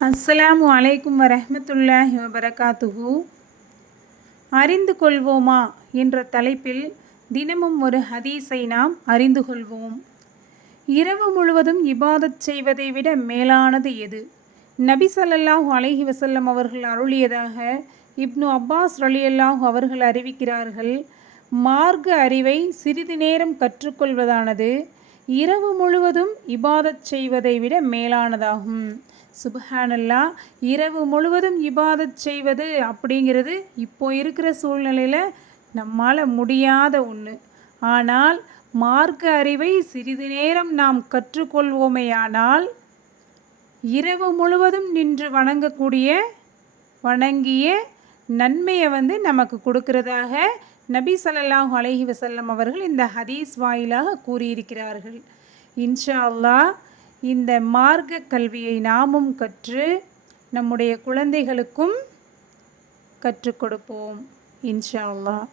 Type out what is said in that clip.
அஸ்ஸலாமு அலைக்கும் வரஹ்மத்துல்லாஹி வபரகாத்துஹு. அறிந்து கொள்வோமா என்ற தலைப்பில் தினமும் ஒரு ஹதீஸை நாம் அறிந்து கொள்வோம். இரவு முழுவதும் இபாதத் செய்வதை விட மேலானது எது? நபி ஸல்லல்லாஹு அலைஹி வஸல்லம் அவர்கள் அருளியதாக இப்னு அப்பாஸ் ரலியல்லாஹு அவர்கள் அறிவிக்கிறார்கள், மார்க்க அறிவை சிறிது நேரம் கற்றுக்கொள்வதானது இரவு முழுவதும் இபாதத் செய்வதை விட மேலானதாகும். சுப்ஹானல்லாஹ், இரவு முழுவதும் இபாதத் செய்வது அப்படிங்கிறது இப்போ இருக்கிற சூழ்நிலையில் நம்மால் முடியாத ஒன்று. ஆனால் மார்க்க அறிவை சிறிது நேரம் நாம் கற்றுக்கொள்வோமேயானால் இரவு முழுவதும் நின்று வணங்கிய நன்மையை நமக்கு கொடுக்கிறதாக நபி ஸல்லல்லாஹு அலைஹி வஸல்லம் அவர்கள் இந்த ஹதீஸ் வாயிலாக கூறியிருக்கிறார்கள். இன்ஷா அல்லாஹ் இந்த மார்க்க கல்வியை நாமும் கற்று நம்முடைய குழந்தைகளுக்கும் கற்றுக் கொடுப்போம் இன்ஷா அல்லாஹ்.